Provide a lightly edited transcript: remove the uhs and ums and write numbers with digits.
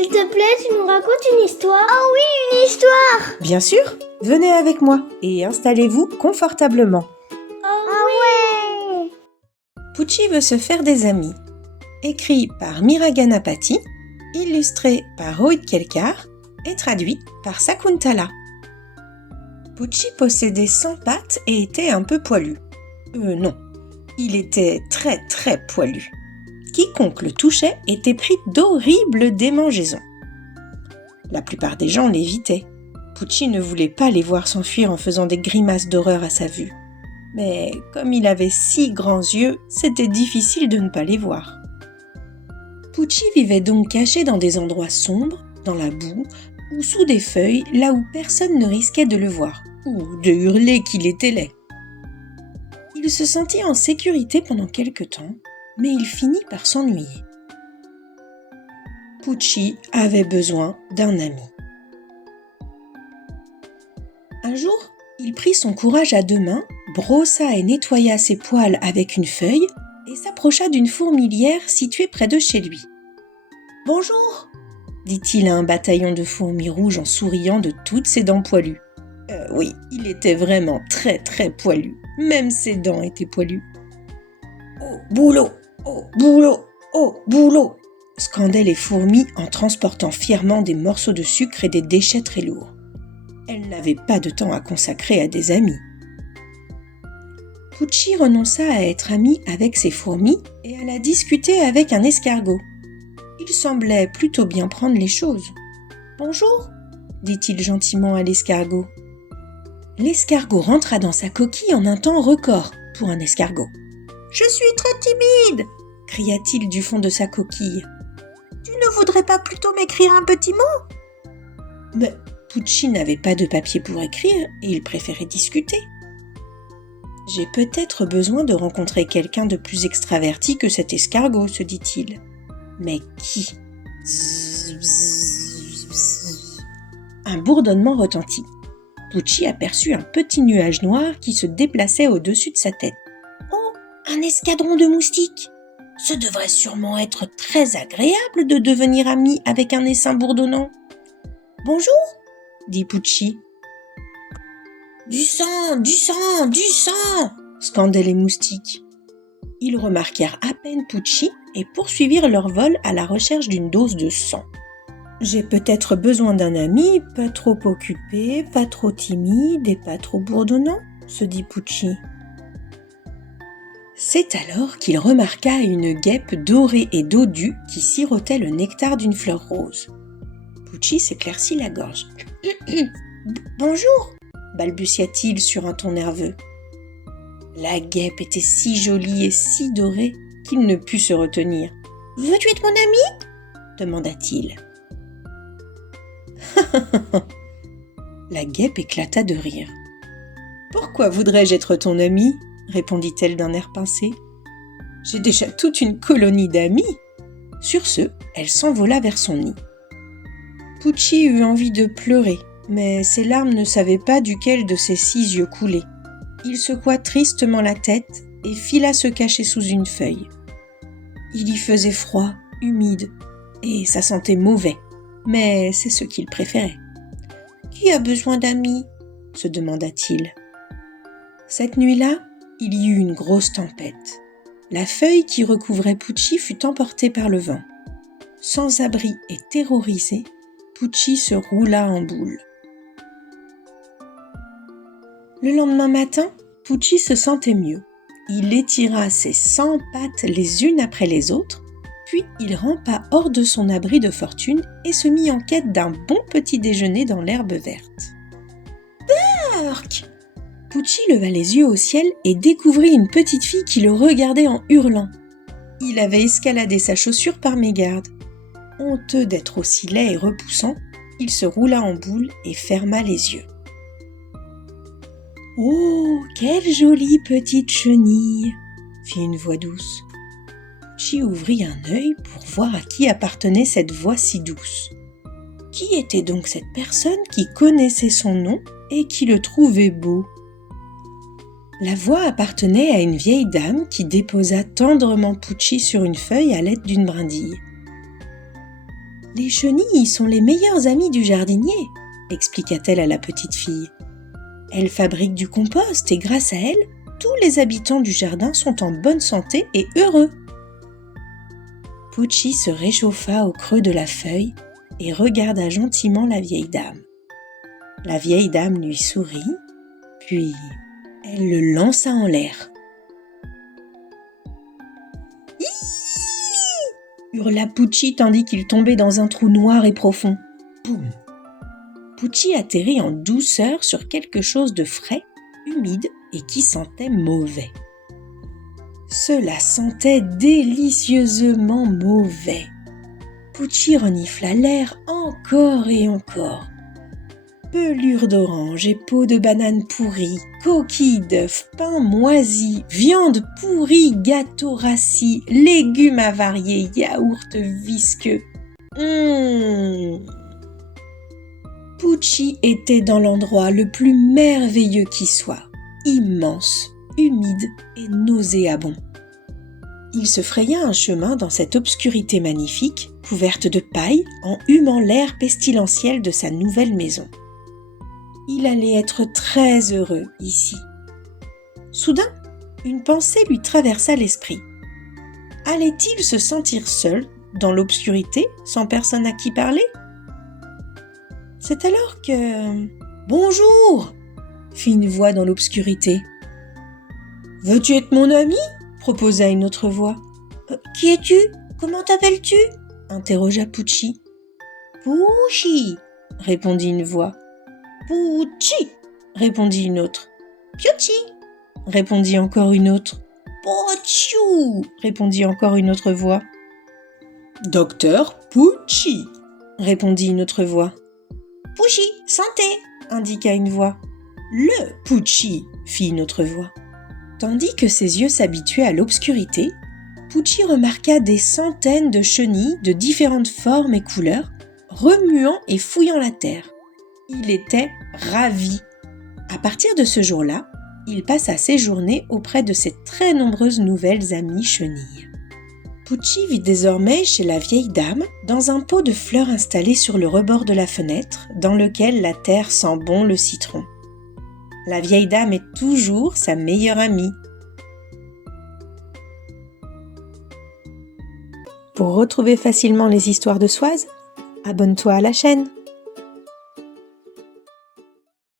S'il te plaît, tu nous racontes une histoire? Oh oui, une histoire! Bien sûr, venez avec moi et installez-vous confortablement. Ah ouais! Pucci veut se faire des amis. Écrit par Mira Ganapathy, illustré par Rohit Kelkar et traduit par Sakuntala. Pucci possédait 100 pattes et était un peu poilu. Non, il était très très poilu. Quiconque le touchait était pris d'horribles démangeaisons. La plupart des gens l'évitaient. Pucci ne voulait pas les voir s'enfuir en faisant des grimaces d'horreur à sa vue. Mais comme il avait si grands yeux, c'était difficile de ne pas les voir. Pucci vivait donc caché dans des endroits sombres, dans la boue, ou sous des feuilles, là où personne ne risquait de le voir, ou de hurler qu'il était laid. Il se sentit en sécurité pendant quelque temps, mais il finit par s'ennuyer. Pucci avait besoin d'un ami. Un jour, il prit son courage à 2 mains, brossa et nettoya ses poils avec une feuille et s'approcha d'une fourmilière située près de chez lui. « Bonjour !» dit-il à un bataillon de fourmis rouges en souriant de toutes ses dents poilues. Oui, il était vraiment très très poilu, même ses dents étaient poilues. « Au boulot ! Au boulot ! Au boulot !» scandaient les fourmis en transportant fièrement des morceaux de sucre et des déchets très lourds. Elle n'avait pas de temps à consacrer à des amis. Pucci renonça à être ami avec ses fourmis et alla discuter avec un escargot. Il semblait plutôt bien prendre les choses. « Bonjour !» dit-il gentiment à l'escargot. L'escargot rentra dans sa coquille en un temps record pour un escargot. « Je suis très timide !» cria-t-il du fond de sa coquille. « Tu ne voudrais pas plutôt m'écrire un petit mot ?» Mais Pucci n'avait pas de papier pour écrire et il préférait discuter. « J'ai peut-être besoin de rencontrer quelqu'un de plus extraverti que cet escargot, se dit-il. Mais qui ? Zzz, bzz, bzz. Un bourdonnement retentit. Pucci aperçut un petit nuage noir qui se déplaçait au-dessus de sa tête. « Oh, un escadron de moustiques ! Ce devrait sûrement être très agréable de devenir ami avec un essaim bourdonnant. »« Bonjour !» dit Pucci. « Du sang, du sang, du sang !» scandaient les moustiques. Ils remarquèrent à peine Pucci et poursuivirent leur vol à la recherche d'une dose de sang. « J'ai peut-être besoin d'un ami, pas trop occupé, pas trop timide et pas trop bourdonnant, » se dit Pucci. C'est alors qu'il remarqua une guêpe dorée et dodue qui sirotait le nectar d'une fleur rose. Pucci s'éclaircit la gorge. « Bonjour !» balbutia-t-il sur un ton nerveux. La guêpe était si jolie et si dorée qu'il ne put se retenir. « Veux-tu être mon ami ?» demanda-t-il. La guêpe éclata de rire. « Pourquoi voudrais-je être ton ami ?» répondit-elle d'un air pincé. « J'ai déjà toute une colonie d'amis. » Sur ce, elle s'envola vers son nid. Pucci eut envie de pleurer, mais ses larmes ne savaient pas duquel de ses 6 yeux couler. Il secoua tristement la tête et fila se cacher sous une feuille. Il y faisait froid, humide, et ça sentait mauvais, mais c'est ce qu'il préférait. « Qui a besoin d'amis ?» se demanda-t-il. Cette nuit-là, il y eut une grosse tempête. La feuille qui recouvrait Pucci fut emportée par le vent. Sans abri et terrorisé, Pucci se roula en boule. Le lendemain matin, Pucci se sentait mieux. Il étira ses 100 pattes les unes après les autres, puis il rampa hors de son abri de fortune et se mit en quête d'un bon petit déjeuner dans l'herbe verte. Burk ! Pucci leva les yeux au ciel et découvrit une petite fille qui le regardait en hurlant. Il avait escaladé sa chaussure par mégarde. Honteux d'être aussi laid et repoussant, il se roula en boule et ferma les yeux. « Oh, quelle jolie petite chenille !» fit une voix douce. Pucci ouvrit un œil pour voir à qui appartenait cette voix si douce. Qui était donc cette personne qui connaissait son nom et qui le trouvait beau ? La voix appartenait à une vieille dame qui déposa tendrement Pucci sur une feuille à l'aide d'une brindille. Les chenilles sont les meilleures amies du jardinier, expliqua-t-elle à la petite fille. Elles fabriquent du compost et grâce à elles, tous les habitants du jardin sont en bonne santé et heureux. Pucci se réchauffa au creux de la feuille et regarda gentiment la vieille dame. La vieille dame lui sourit, puis elle le lança en l'air. « Hihihi » hurla Pucci tandis qu'il tombait dans un trou noir et profond. Boum ! Pucci atterrit en douceur sur quelque chose de frais, humide et qui sentait mauvais. Cela sentait délicieusement mauvais. Pucci renifla l'air encore et encore. Pelure d'orange et peau de banane pourrie, coquilles d'œufs, pain moisi, viande pourrie, gâteau rassis, légumes avariés, yaourt visqueux. Pucci était dans l'endroit le plus merveilleux qui soit, immense, humide et nauséabond. Il se fraya un chemin dans cette obscurité magnifique, couverte de paille, en humant l'air pestilentiel de sa nouvelle maison. Il allait être très heureux ici. Soudain, une pensée lui traversa l'esprit. Allait-il se sentir seul, dans l'obscurité, sans personne à qui parler ? C'est alors que... « Bonjour !» fit une voix dans l'obscurité. « Veux-tu être mon ami ?» proposa une autre voix. « Qui es-tu ? Comment t'appelles-tu » interrogea Pucci. « Pucci » répondit une voix. « Pucci » répondit une autre. « Piucci » répondit encore une autre. « Pochou » répondit encore une autre voix. « Docteur Pucci » répondit une autre voix. « Pucci, santé » indiqua une voix. « Le Pucci » fit une autre voix. Tandis que ses yeux s'habituaient à l'obscurité, Pucci remarqua des centaines de chenilles de différentes formes et couleurs, remuant et fouillant la terre. Il était ravi. À partir de ce jour-là, il passa ses journées auprès de ses très nombreuses nouvelles amies chenilles. Pucci vit désormais chez la vieille dame dans un pot de fleurs installé sur le rebord de la fenêtre, dans lequel la terre sent bon le citron. La vieille dame est toujours sa meilleure amie. Pour retrouver facilement les histoires de Soise, abonne-toi à la chaîne.